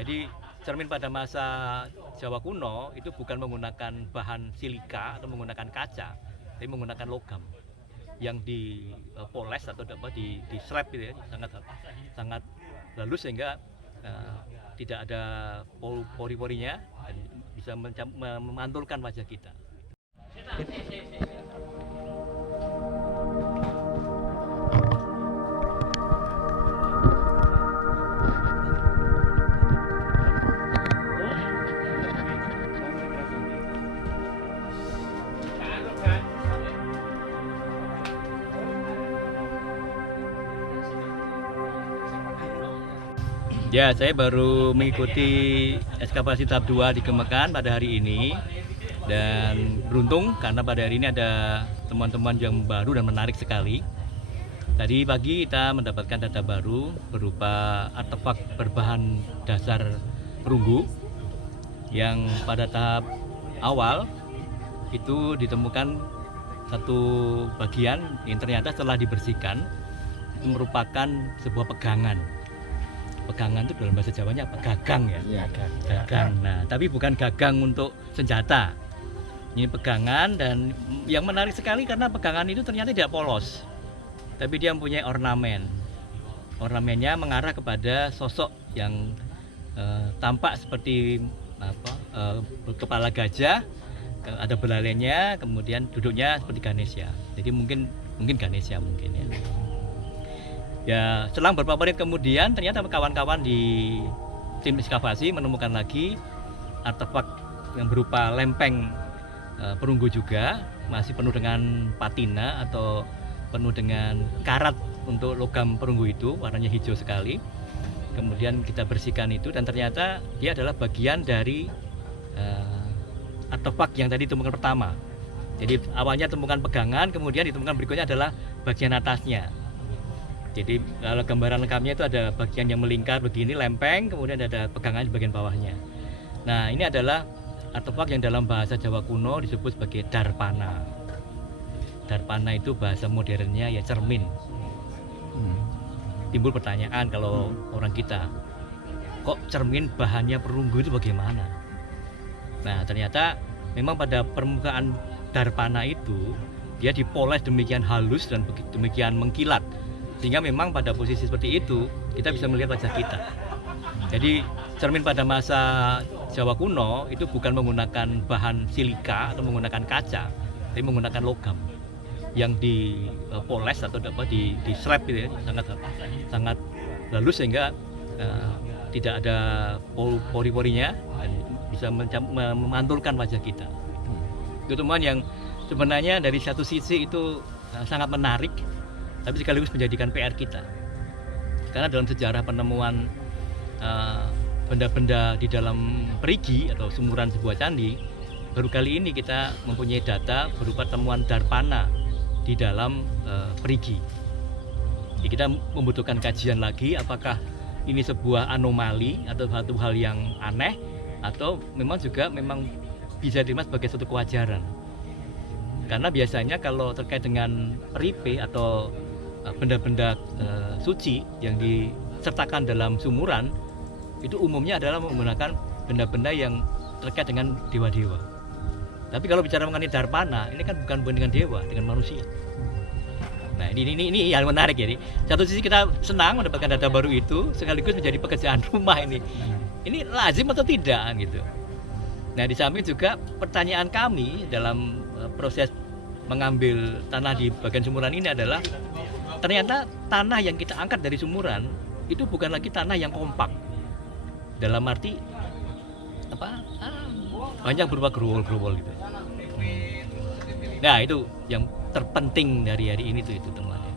Jadi cermin pada masa Jawa kuno itu bukan menggunakan bahan silika atau menggunakan kaca, tapi menggunakan logam yang dipoles atau di slab gitu ya, sangat sangat halus sehingga tidak ada pori-porinya dan bisa memantulkan wajah kita. Ya, saya baru mengikuti ekskavasi tahap 2 di Gemekan pada hari ini. Dan beruntung karena pada hari ini ada teman-teman yang baru dan menarik sekali. Tadi pagi kita mendapatkan data baru berupa artefak berbahan dasar perunggu yang pada tahap awal itu ditemukan satu bagian yang ternyata setelah dibersihkan itu merupakan sebuah pegangan. Pegangan itu dalam bahasa Jawanya apa? Gagang ya? Iya, gagang. Nah, tapi bukan gagang untuk senjata. Ini pegangan, dan yang menarik sekali karena pegangan itu ternyata tidak polos. Tapi dia mempunyai ornamen. Ornamennya mengarah kepada sosok yang tampak seperti kepala gajah, ada belalainya, kemudian duduknya seperti Ganesha. Jadi mungkin Ganesha mungkin ya. Ya, selang beberapa menit kemudian ternyata kawan-kawan di tim ekskavasi menemukan lagi artefak yang berupa lempeng perunggu juga, masih penuh dengan patina atau penuh dengan karat untuk logam perunggu itu, warnanya hijau sekali. Kemudian kita bersihkan itu dan ternyata dia adalah bagian dari artefak yang tadi ditemukan pertama. Jadi awalnya temukan pegangan, kemudian ditemukan berikutnya adalah bagian atasnya. Jadi kalau gambaran lengkapnya itu ada bagian yang melingkar begini, lempeng, kemudian ada pegangan di bagian bawahnya. Nah, ini adalah artefak yang dalam bahasa Jawa kuno disebut sebagai darpana. Darpana itu bahasa modernnya ya cermin. Timbul pertanyaan kalau orang kita, kok cermin bahannya perunggu itu bagaimana? Nah, ternyata memang pada permukaan darpana itu dia dipoles demikian halus dan demikian mengkilat, sehingga memang pada posisi seperti itu kita bisa melihat wajah kita. Jadi cermin pada masa Jawa kuno itu bukan menggunakan bahan silika atau menggunakan kaca, tapi menggunakan logam yang dipoles atau di slab gitu ya, sangat halus sehingga tidak ada pori-porinya dan bisa memantulkan wajah kita. Itu teman yang sebenarnya dari satu sisi itu sangat menarik, tapi sekaligus menjadikan PR kita. Karena dalam sejarah penemuan benda-benda di dalam perigi atau sumuran sebuah candi, baru kali ini kita mempunyai data berupa temuan darpana di dalam perigi. Jadi kita membutuhkan kajian lagi apakah ini sebuah anomali atau satu hal yang aneh, atau memang bisa diterima sebagai suatu kewajaran. Karena biasanya kalau terkait dengan peripe atau benda-benda suci yang disertakan dalam sumuran, itu umumnya adalah menggunakan benda-benda yang terkait dengan dewa-dewa. Tapi kalau bicara mengenai darpana, ini kan bukan dengan dewa, dengan manusia. Nah, ini yang menarik ya. Satu sisi kita senang mendapatkan data baru itu, sekaligus menjadi pekerjaan rumah ini. Ini lazim atau tidak gitu. Nah, di samping juga pertanyaan kami dalam proses mengambil tanah di bagian sumuran ini adalah ternyata tanah yang kita angkat dari sumuran itu bukan lagi tanah yang kompak. Dalam arti banyak berupa gerowol-gerowol gitu. Nah, itu yang terpenting dari hari ini itu temannya.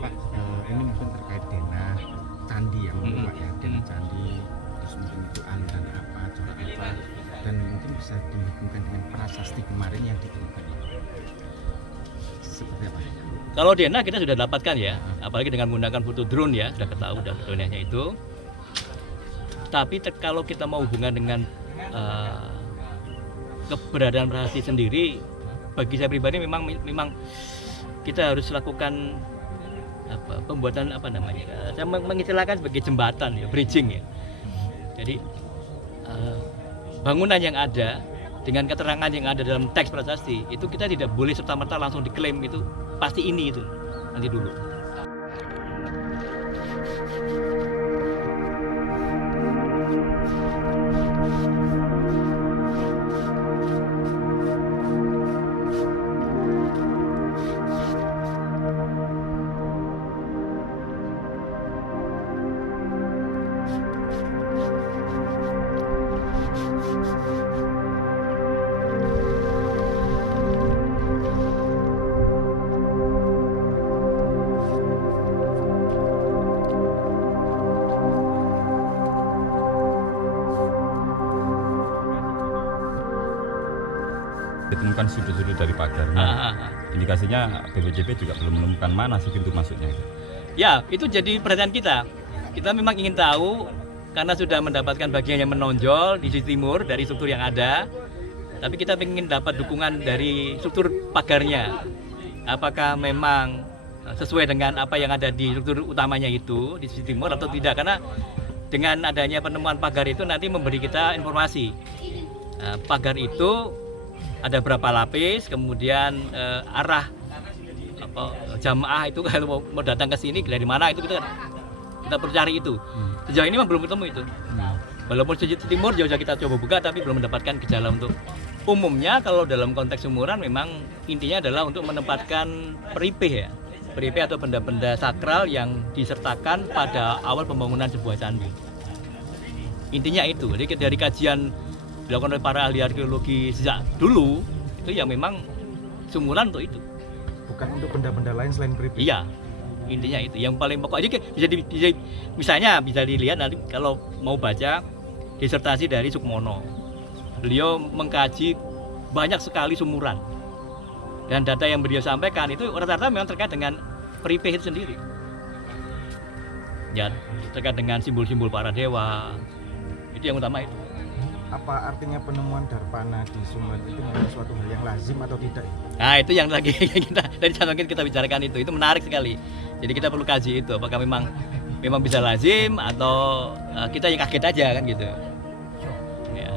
Pak, ini mungkin terkait denah candi ya, Pak ya, denah candi, terus mungkin itu aliran apa, corak apa, dan mungkin bisa dihubungkan dengan prasasti kemarin yang ditemukan. Seperti apa? Kalau denah kita sudah dapatkan ya, apalagi dengan menggunakan foto drone ya, sudah ketahui denahnya itu. Tapi kalau kita mau hubungan dengan keberadaan prasasti sendiri, bagi saya pribadi memang kita harus lakukan pembuatan saya mengistilahkan sebagai jembatan ya, bridging ya. Jadi bangunan yang ada dengan keterangan yang ada dalam teks prasasti itu kita tidak boleh serta-merta langsung diklaim itu pasti ini itu nanti dulu. Ditemukan sudut-sudut dari pagarnya. Indikasinya BPJP juga belum menemukan mana sih pintu masuknya. Ya, itu jadi perhatian kita. Kita memang ingin tahu karena sudah mendapatkan bagian yang menonjol di sisi timur dari struktur yang ada. Tapi kita ingin dapat dukungan dari struktur pagarnya. Apakah memang sesuai dengan apa yang ada di struktur utamanya itu di sisi timur atau tidak? Karena dengan adanya penemuan pagar itu nanti memberi kita informasi. Pagar itu ada berapa lapis, kemudian arah jamaah itu kalau mau datang ke sini dari mana itu kita perlu cari itu. Sejauh ini memang belum ketemu itu. Walaupun sejauh timur jauh kita coba buka tapi belum mendapatkan gejala untuk umumnya kalau dalam konteks sumuran memang intinya adalah untuk menempatkan peripih ya. Peripih atau benda-benda sakral yang disertakan pada awal pembangunan sebuah candi. Intinya itu. Jadi dari kajian dilakukan oleh para ahli arkeologi sejak dulu itu ya memang sumuran untuk itu. Bukan untuk benda-benda lain selain peripih. Iya, intinya itu. Yang paling pokok aja misalnya bisa dilihat nanti kalau mau baca disertasi dari Sukmono. Beliau mengkaji banyak sekali sumuran. Dan data yang beliau sampaikan itu rata-rata memang terkait dengan peripih itu sendiri. Ya, terkait dengan simbol-simbol para dewa. Itu yang utama itu. Apa artinya penemuan Darpana di Sumeneb itu memang suatu hal yang lazim atau tidak? Nah itu yang lagi kita bicarakan itu menarik sekali. Jadi kita perlu kaji itu apakah memang bisa lazim atau kita yang kaget aja kan gitu. Ya.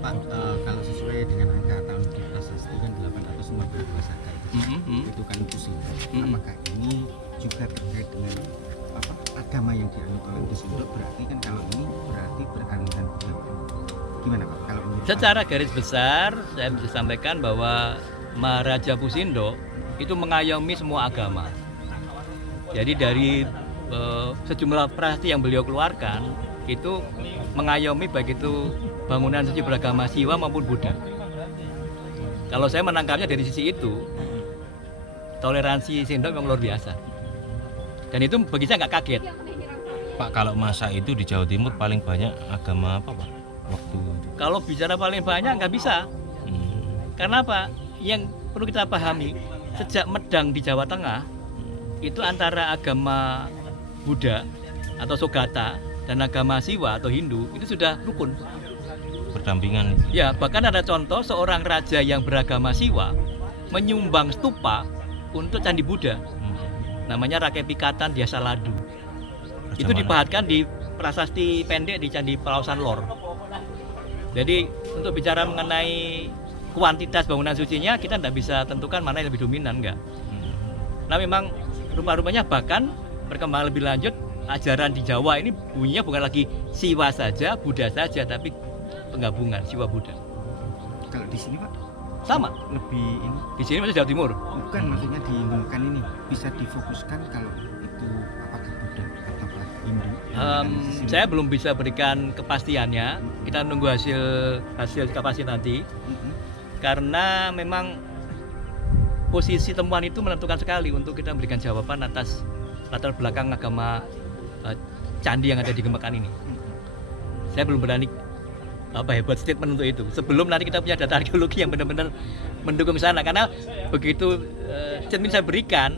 Pak, kalau sesuai dengan angka tahun di prasasti kan 852 saka itu kan Pusindo. Apakah ini juga terkait dengan agama yang dianut oleh Pusindo? Berarti kan kalau ini berarti beranutan Buddha. Gimana Pak? Kalau secara garis besar saya bisa sampaikan bahwa Maharaja Pusindo itu mengayomi semua agama. Jadi dari sejumlah prasasti yang beliau keluarkan itu mengayomi baik itu bangunan suci beragama Siwa maupun Buddha. Kalau saya menangkapnya dari sisi itu, toleransi Sindok memang luar biasa. Dan itu bagi saya nggak kaget. Pak, kalau masa itu di Jawa Timur paling banyak agama apa Pak? Waktu kalau bicara paling banyak nggak bisa. Karena apa? Yang perlu kita pahami, sejak Medang di Jawa Tengah itu antara agama Buddha atau Sogata dan agama Siwa atau Hindu itu sudah rukun. berdampingan. Ya, bahkan ada contoh seorang raja yang beragama Siwa menyumbang stupa untuk Candi Buddha. Namanya Rakepikatan Dyasa Ladu. Itu dipahatkan di prasasti pendek di Candi Pelausan Lor. Jadi untuk bicara mengenai kuantitas bangunan sucinya kita tidak bisa tentukan mana yang lebih dominan, enggak. Nah memang rupa-rupanya bahkan perkembangan lebih lanjut ajaran di Jawa ini bunyinya bukan lagi Siwa saja, Buddha saja, tapi penggabungan Siwa Buddha. Kalau di sini Pak Sama. lebih ini Di sini masih Jawa Timur. bukan maksudnya di Nunukan ini bisa difokuskan kalau itu apakah Buddha atau Hindu. Saya belum bisa berikan kepastiannya. Kita nunggu hasil kapasitas nanti. Karena memang posisi temuan itu menentukan sekali untuk kita memberikan jawaban atas latar belakang agama candi yang ada di Gembekan ini. Saya belum berani hebat statement untuk itu. Sebelum nanti kita punya data arkeologi yang benar-benar mendukung sana. Karena begitu statement saya berikan,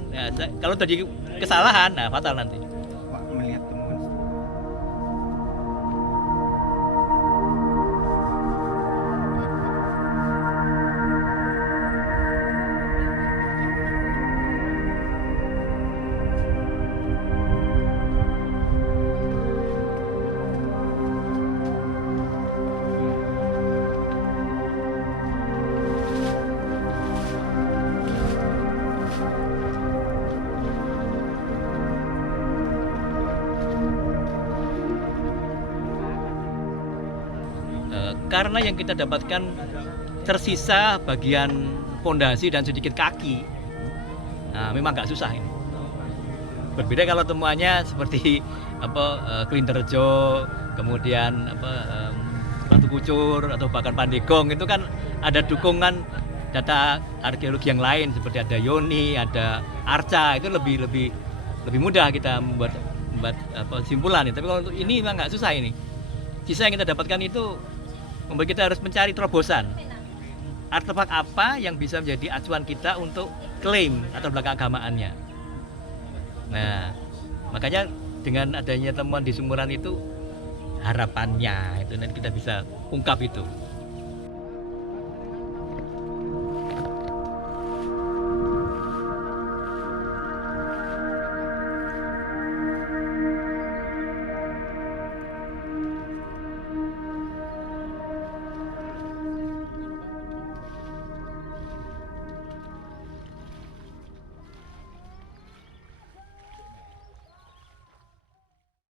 kalau terjadi kesalahan, fatal nanti. Pak melihat temuan Karena yang kita dapatkan tersisa bagian pondasi dan sedikit kaki. Nah, memang agak susah ini. Berbeda kalau temuannya seperti Klinderjo, kemudian Batu Kucur atau bahkan Pandegong, itu kan ada dukungan data arkeologi yang lain seperti ada Yoni, ada Arca, itu lebih mudah kita membuat simpulan. Tapi kalau untuk ini memang nggak susah ini. Sisa yang kita dapatkan itu membuat kita harus mencari terobosan. Artefak apa yang bisa menjadi acuan kita untuk klaim latar belakang agamaannya. Nah, makanya dengan adanya temuan di sumuran itu harapannya itu nanti kita bisa ungkap itu.